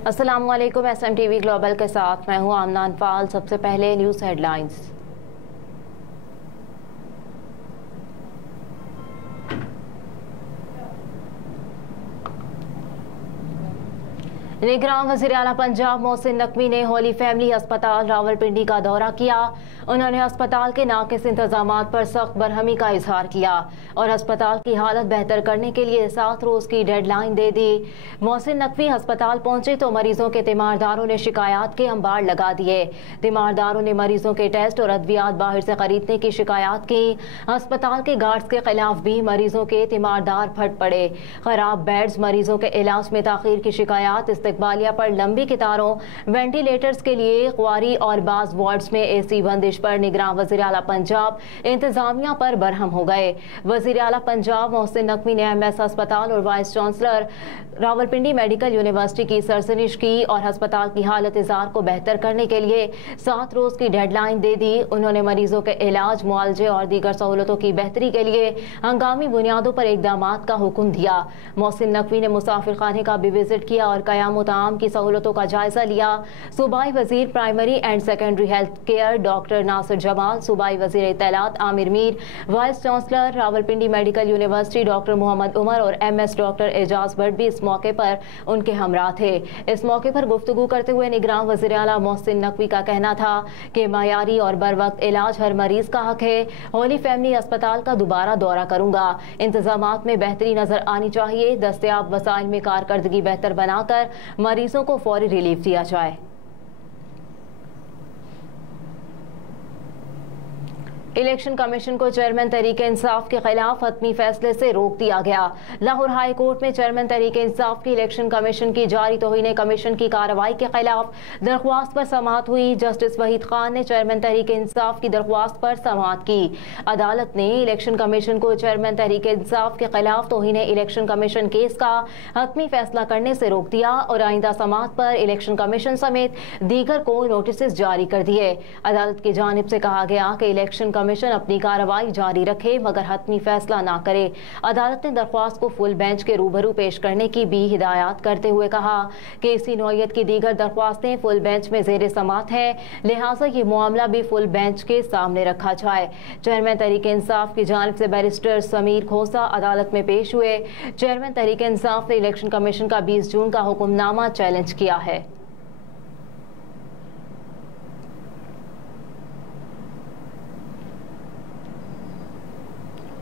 अस्सलाम वालेकुम। SMTV global के साथ मैं हूं आमना अनफाल। सबसे पहले न्यूज़ हेडलाइंस। निगरान वज़ीर आला पंजाब मोहसिन नकवी ने होली फैमिली अस्पताल रावलपिंडी का दौरा किया। उन्होंने अस्पताल के नाक़िस इंतजामात पर सख्त बरहमी का इजहार किया और अस्पताल की हालत बेहतर करने के लिए 7 रोज़ की डेडलाइन दे दी। मोहसिन नकवी अस्पताल पहुंचे तो मरीजों के तीमारदारों ने शिकायत के अंबार लगा दिए। तीमारदारों ने मरीजों के टेस्ट और अद्वियात बाहर से खरीदने की शिकायत की। अस्पताल के गार्ड्स के खिलाफ भी मरीजों के तीमारदार फट पड़े। खराब बेड्स, मरीजों के इलाज में ताखीर की शिकायत, इस्तकबालिया पर लंबी कतारों, वेंटिलेटर्स के लिए ख्वारी और बाज वार्ड्स में AC बंदिश पर निगरान वज़ीर आला पंजाब इंतजामिया पर बरहम हो गए। वज़ीर आला पंजाब मोहसिन नकवी ने MS अस्पताल और vice chancellor Rawalpindi medical university की सरजनिश की और अस्पताल की हालत इज़ार को बेहतर करने के लिए 7 रोज़ की डेडलाइन दे दी। उन्होंने मरीजों के इलाज, मुआलजे और दीगर सहूलतों की बेहतरी के लिए हंगामी बुनियादों पर इक़दामात का हुक्म दिया। मोहसिन नकवी ने मुसाफिर खाने का भी विजिट किया और क़याम ताम की सहूलतों का जायजा लिया। सूबाई वज़ीर primary and secondary health care doctor Nasir Jamal, सूबाई वज़ीर इत्तलात Amir Mir, vice chancellor Rawalpindi medical university doctor Mohammad Umar और MS डॉक्टर एजाज भट्ट भी इस मौके पर उनके हमरा थे। इस मौके पर गुफ्तगू करते हुए निगरान वज़ीर आला मोहसिन नकवी का कहना था कि मायारी और बर वक्त इलाज हर मरीज का हक है। होली फैमिली अस्पताल का दोबारा दौरा करूंगा। इंतजामात में बेहतरी नजर आनी चाहिए। दस्तयाब वसाइल में कारकर्दगी बेहतर बनाकर मरीजों को फौरी रिलीफ दिया जाए। इलेक्शन कमीशन को चेयरमैन तहरीक इंसाफ के खिलाफ हतमी फैसले से रोक दिया गया। लाहौर हाई कोर्ट में चेयरमैन तहरीक इंसाफ की इलेक्शन कमीशन की जारी तौहीन कमीशन की कार्रवाई के खिलाफ दरख्वास्त पर समाअत हुई। जस्टिस वहीद खान ने चेयरमैन तहरीक इंसाफ की दरख्वास्त पर समाअत की। अदालत ने इलेक्शन कमीशन को चेयरमैन तहरीक इंसाफ के खिलाफ तौहीन इलेक्शन कमीशन केस का हतमी फैसला करने से रोक दिया और आइंदा समाअत पर इलेक्शन कमीशन समेत दीगर को नोटिस जारी कर दिए। अदालत की जानिब से कहा गया कि इलेक्शन कमीशन अपनी कार्रवाई जारी रखे मगर हतमी फैसला ना करे। अदालत ने दरख्वास्त को फुल बेंच के रूबरू पेश करने की भी हिदायत करते हुए कहा कि इसी नौयत की दीगर दरख्वास्तें फुल बेंच में ज़ेर समाअत हैं, लिहाजा ये मामला भी फुल बेंच के सामने रखा जाए। चेयरमैन तहरीक इंसाफ की जानिब से बैरिस्टर समीर खोसा अदालत में पेश हुए। चेयरमैन तहरीक इंसाफ ने इलेक्शन कमीशन का 20 जून का हुक्मनामा चैलेंज किया है।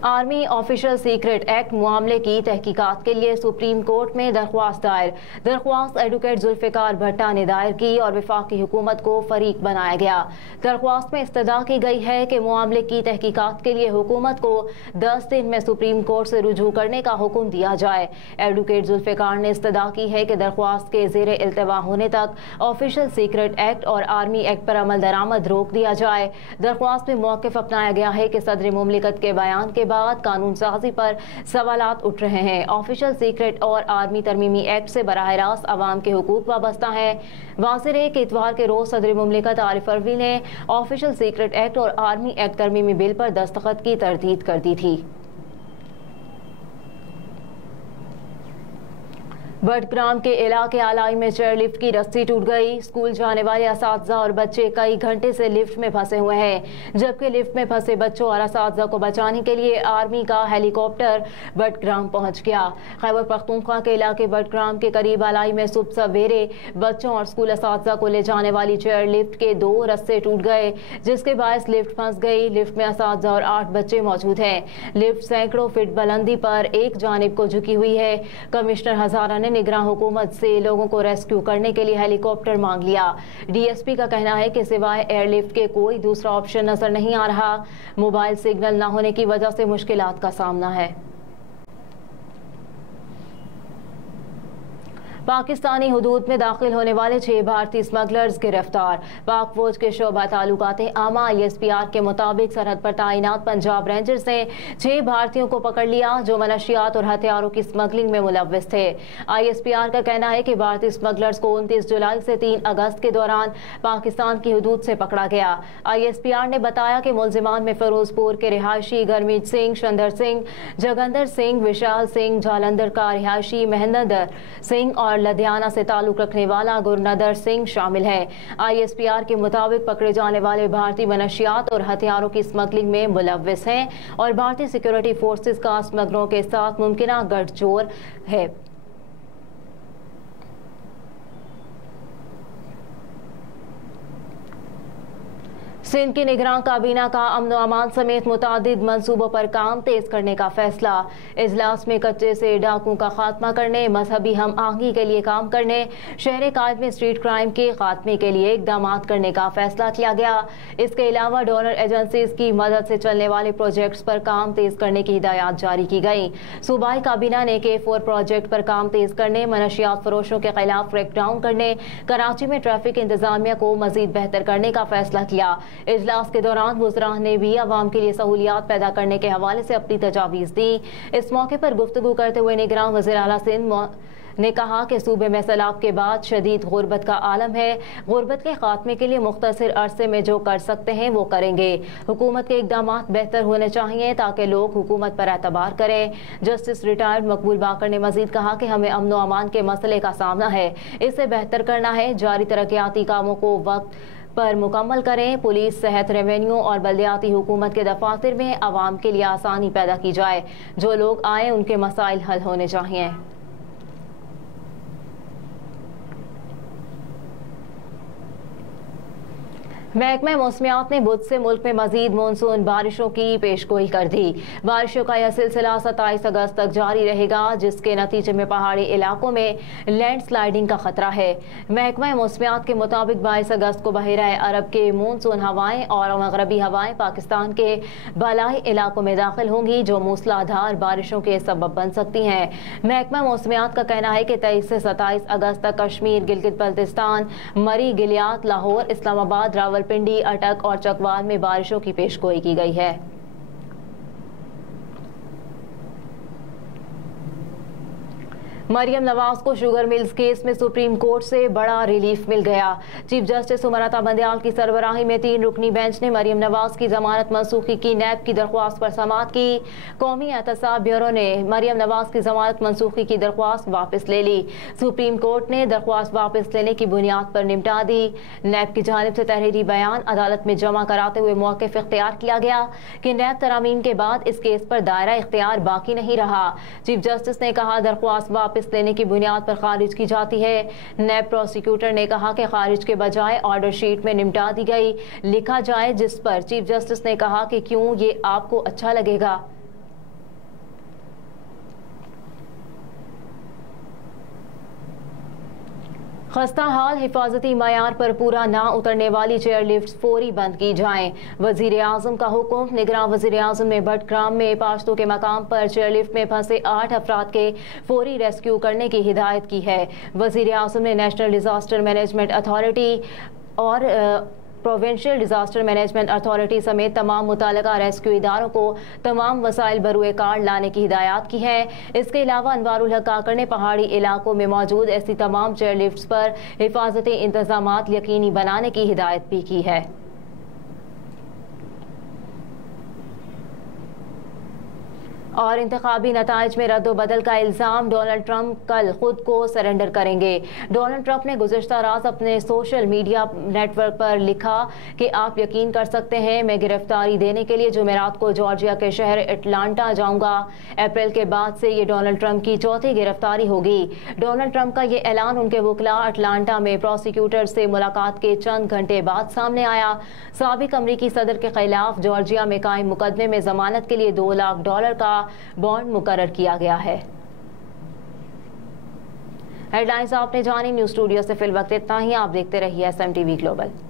आर्मी ऑफिशियल सीक्रेट एक्ट मामले की तहकीकात के लिए सुप्रीम कोर्ट में दरख्वास्त दायर। दरख्वास्त एडवोकेट जुल्फिकार भट्टा ने दायर की और वफाकी हुकूमत को फरीक बनाया गया। दरख्वास्त में इस्तदा की गई है कि मामले की तहकीकात के लिए हुकूमत को 10 दिन में सुप्रीम कोर्ट से रुजू करने का हुक्म दिया जाए। एडवोकेट जुल्फिकार ने इस्तदा की है कि दरख्वास्त के ज़ेर इल्तवा होने तक ऑफिशियल सीक्रेट एक्ट और आर्मी एक्ट पर अमल दरामद रोक दिया जाए। दरख्वास्त में मौक़िफ़ अपनाया गया है कि सदर मुमलिकत के बयान के बाद कानून साजी पर सवालात उठ रहे हैं। ऑफिशियल सीक्रेट और आर्मी तरमीमी एक्ट से बराह रास्त अवाम के हुकूक वाबस्ता हैं। वाज़ेह है कि इतवार के रोज सदर मुमलिकत आरिफ अलवी ने ऑफिशियल सीक्रेट एक्ट और आर्मी एक्ट तरमीमी बिल पर दस्तखत की तरदीद कर दी थी। बडग्राम के इलाके आलाई में चेयर लिफ्ट की रस्सी टूट गई। स्कूल जाने वाले असातिज़ा और बच्चे कई घंटे से लिफ्ट में फंसे हुए हैं, जबकि लिफ्ट में फंसे बच्चों और असातिज़ा को बचाने के लिए आर्मी का हेलीकॉप्टर बडग्राम पहुंच गया। खैबर पख्तूनख्वा के इलाके बडग्राम के करीब आलाई में सुबह सवेरे बच्चों और स्कूल असातिज़ा को ले जाने वाली चेयर लिफ्ट के 2 रस्से टूट गए, जिसके बायस लिफ्ट फंस गई। लिफ्ट में असातिज़ा और 8 बच्चे मौजूद हैं। लिफ्ट सैकड़ों फीट बुलंदी पर एक जानिब को झुकी हुई है। कमिश्नर हजारा ने निगरान हुकूमत से लोगों को रेस्क्यू करने के लिए हेलीकॉप्टर मांग लिया। DSP का कहना है कि सिवाय एयरलिफ्ट के कोई दूसरा ऑप्शन नजर नहीं आ रहा। मोबाइल सिग्नल न होने की वजह से मुश्किलात का सामना है। पाकिस्तानी हुदूद में दाखिल होने वाले 6 भारतीय स्मगलर्स गिरफ्तार। पाक फौज के शोबा ताल्लुकात आमा ISPR के मुताबिक सरहद पर तैनात पंजाब रेंजर्स ने 6 भारतीयों को पकड़ लिया जो मनशियात और हथियारों की स्मगलिंग में मुलव्विस थे। ISPR का कहना है कि भारतीय स्मगलर्स को 29 जुलाई से 3 अगस्त के दौरान पाकिस्तान की हुदूद से पकड़ा गया। ISPR ने बताया कि मुलजिमान में फिरोजपुर के रिहायशी गरमीत सिंह, शंदर सिंह, जगंदर सिंह, विशाल सिंह, जालंधर का रिहायशी महेंद्र सिंह और اور لدھیانہ سے تعلق رکھنے والا گرنادر سنگھ شامل ہے۔ ISPR کے مطابق پکڑے جانے والے بھارتی منشیات اور ہتھیاروں کی اسمگلنگ میں ملوث ہیں اور بھارتی سیکورٹی فورسز کا اسمگلروں کے ساتھ ممکنہ گٹھ جوڑ ہے۔ سندھ کی نگراں کابینہ کا امن و امان سمیت متعدد منصوبوں پر کام تیز کرنے کا فیصلہ۔ اجلاس میں کچے سے ڈاکوں کا خاتمہ کرنے، مذہبی ہم آہنگی کے لیے کام کرنے، شہر قائد میں اسٹریٹ کرائم کے خاتمے کے لیے اقدامات کرنے کا فیصلہ کیا گیا۔ اس کے علاوہ ڈونر ایجنسیز کی مدد سے چلنے والے پروجیکٹس پر کام تیز کرنے کی ہدایات جاری کی گئیں۔ صوبائی کابینہ نے K4 پروجیکٹ پر کام تیز کرنے، منشیات فروشوں کے خلاف کریک ڈاؤن کرنے، کراچی میں ٹریفک انتظامیہ کو مزید بہتر کرنے کا فیصلہ کیا۔ اجلاس کے دوران وزراء نے بھی عوام کے لیے سہولیات پیدا کرنے کے حوالے سے اپنی تجاویز دی۔ اس موقع پر گفتگو کرتے ہوئے نگراں وزیر اعلیٰ سندھ نے کہا کہ صوبے میں سیلاب کے بعد شدید غربت کا عالم ہے۔ غربت کے خاتمے کے لیے مختصر عرصے میں جو کر سکتے ہیں وہ کریں گے۔ حکومت کے اقدامات بہتر ہونے چاہیے تاکہ لوگ حکومت پر اعتبار کریں۔ جسٹس ریٹائرڈ مقبول باقر نے مزید کہا کہ ہمیں امن و امان کے مسئلے کا سامنا ہے، اسے بہتر کرنا ہے۔ جاری ترقیاتی کاموں کو وقت پر مکمل کریں۔ پولیس، صحت، ریونیو اور بلدیاتی حکومت کے دفاتر میں عوام کے لیے آسانی پیدا کی جائے۔ جو لوگ آئیں ان کے مسائل حل ہونے چاہیے۔ محکمہ موسمیات نے بدھ سے ملک میں مزید مونسون بارشوں کی پیشگوئی کر دی۔ بارشوں کا یہ سلسلہ 27 اگست تک جاری رہے گا، جس کے نتیجے میں پہاڑی علاقوں میں لینڈ سلائیڈنگ کا خطرہ ہے۔ محکمہ موسمیات کے مطابق 22 اگست کو بحیرہ عرب کے مونسون ہوائیں اور مغربی ہوائیں پاکستان کے بالائی علاقوں میں داخل ہوں گی، جو موسلادھار بارشوں کے سبب بن سکتی ہیں۔ محکمہ موسمیات کا کہنا ہے کہ 23 سے 27 اگست تک کشمیر، گلگت بلتستان، مری، گلیات، لاہور، اسلام آباد، راولپنڈی، اٹک اور چکوال میں بارشوں کی پیشگوئی کی گئی ہے۔ مریم نواز کو شوگر ملز کیس میں سپریم کورٹ سے بڑا ریلیف مل گیا۔ چیف جسٹس عمرتا بندیال کی سربراہی میں 3 رکنی بینچ نے مریم نواز کی ضمانت منسوخی کی نیب کی درخواست پر سماعت کی۔ قومی احتساب بیورو نے مریم نواز کی ضمانت منسوخی کی درخواست واپس لے لی۔ سپریم کورٹ نے درخواست واپس لینے کی بنیاد پر نمٹا دی۔ نیب کی جانب سے تحریری بیان عدالت میں جمع کراتے ہوئے موقف اختیار کیا گیا کہ نیب ترامیم کے بعد اس کیس پر دائرہ اختیار باقی نہیں رہا۔ چیف جسٹس نے کہا درخواست واپس لینے کی بنیاد پر خارج کی جاتی ہے۔ نیب پروسیکیوٹر نے کہا کہ خارج کے بجائے آرڈر شیٹ میں نمٹا دی گئی لکھا جائے، جس پر چیف جسٹس نے کہا کہ کیوں یہ آپ کو اچھا لگے گا۔ خستہ حال حفاظتی معیار پر پورا نہ اترنے والی چیئر لفٹس فوری بند کی جائیں۔ وزیر اعظم کا حکم۔ نگراں وزیر اعظم نے بٹ گرام میں پاشتو کے مقام پر چیئر لفٹ میں پھنسے 8 افراد کے فوری ریسکیو کرنے کی ہدایت کی ہے۔ وزیر اعظم نے نیشنل ڈیزاسٹر مینجمنٹ اتھارٹی اور پروونشل ڈیزاسٹر مینجمنٹ اتھارٹی سمیت تمام متعلقہ ریسکیو اداروں کو تمام وسائل بروئے کار لانے کی ہدایات کی ہیں۔ اس کے علاوہ انوار الحق کاکڑ نے پہاڑی علاقوں میں موجود ایسی تمام چیئر لفٹس پر حفاظتی انتظامات یقینی بنانے کی ہدایت بھی کی ہے۔ اور انتخابی نتائج میں رد و بدل کا الزام، ڈونلڈ ٹرمپ کل خود کو سرنڈر کریں گے۔ ڈونلڈ ٹرمپ نے گزشتہ رات اپنے سوشل میڈیا نیٹ ورک پر لکھا کہ آپ یقین کر سکتے ہیں میں گرفتاری دینے کے لیے جمعرات کو جارجیا کے شہر اٹلانٹا جاؤں گا۔ اپریل کے بعد سے یہ ڈونلڈ ٹرمپ کی چوتھی گرفتاری ہوگی۔ ڈونلڈ ٹرمپ کا یہ اعلان ان کے وکلاء اٹلانٹا میں پروسیکیوٹر سے ملاقات کے چند گھنٹے بعد سامنے آیا۔ سابق امریکی صدر کے خلاف جارجیا میں قائم مقدمے میں ضمانت کے لیے $2 لاکھ کا بانڈ مقرر کیا گیا ہے۔ ہیڈ لائنز آپ نے جانی، نیوز اسٹوڈیو سے فی الوقت اتنا ہی۔ آپ دیکھتے رہیے SMTV گلوبل۔